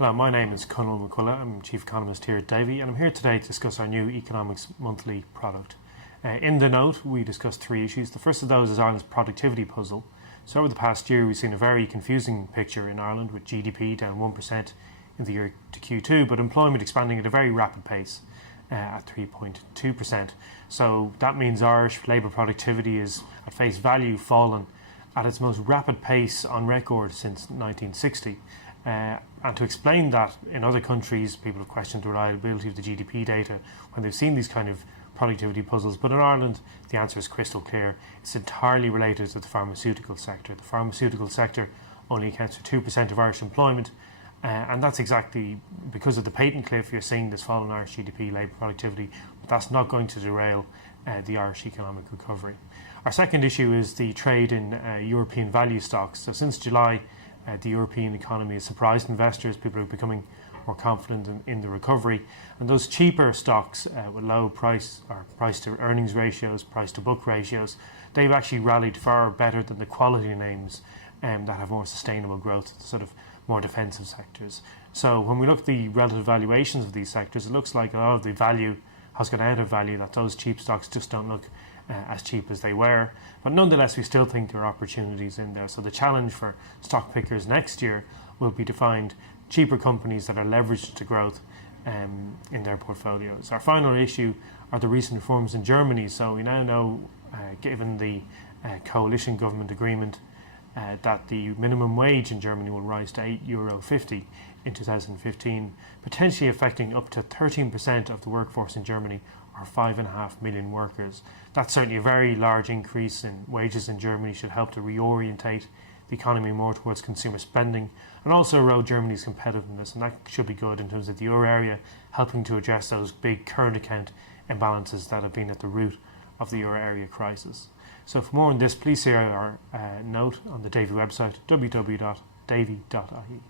Hello, my name is Conall Mac Coille. I'm Chief Economist here at Davy, and I'm here today to discuss our new Economics Monthly product. In the note, we discuss three issues. The first of those is Ireland's productivity puzzle. So over the past year, we've seen a very confusing picture in Ireland, with GDP down 1% in the year to Q2, but employment expanding at a very rapid pace at 3.2%. So that means Irish labour productivity is, at face value, fallen at its most rapid pace on record since 1960. And to explain that, in other countries, people have questioned the reliability of the GDP data when they've seen these kind of productivity puzzles. But in Ireland, the answer is crystal clear. It's entirely related to the pharmaceutical sector. The pharmaceutical sector only accounts for 2% of Irish employment, and that's exactly because of the patent cliff you're seeing this fall in Irish GDP, labour productivity, but that's not going to derail the Irish economic recovery. Our second issue is the trade in European value stocks. So since July, the European economy has surprised investors. People are becoming more confident in the recovery, and those cheaper stocks with low price or price to earnings ratios, price to book ratios, they've actually rallied far better than the quality names that have more sustainable growth, sort of more defensive sectors. So when we look at the relative valuations of these sectors, it looks like a lot of the value has gone out of value, that those cheap stocks just don't look as cheap as they were. But nonetheless, we still think there are opportunities in there. So the challenge for stock pickers next year will be to find cheaper companies that are leveraged to growth in their portfolios. Our final issue are the recent reforms in Germany. So we now know, given the coalition government agreement, that the minimum wage in Germany will rise to €8.50 in 2015, potentially affecting up to 13% of the workforce in Germany, or 5.5 million workers. That's certainly a very large increase in wages in Germany, should help to reorientate the economy more towards consumer spending and also erode Germany's competitiveness, and that should be good in terms of the euro area, helping to address those big current account imbalances that have been at the root of the euro area crisis. So for more on this, please see our note on the Davy website, www.davy.ie.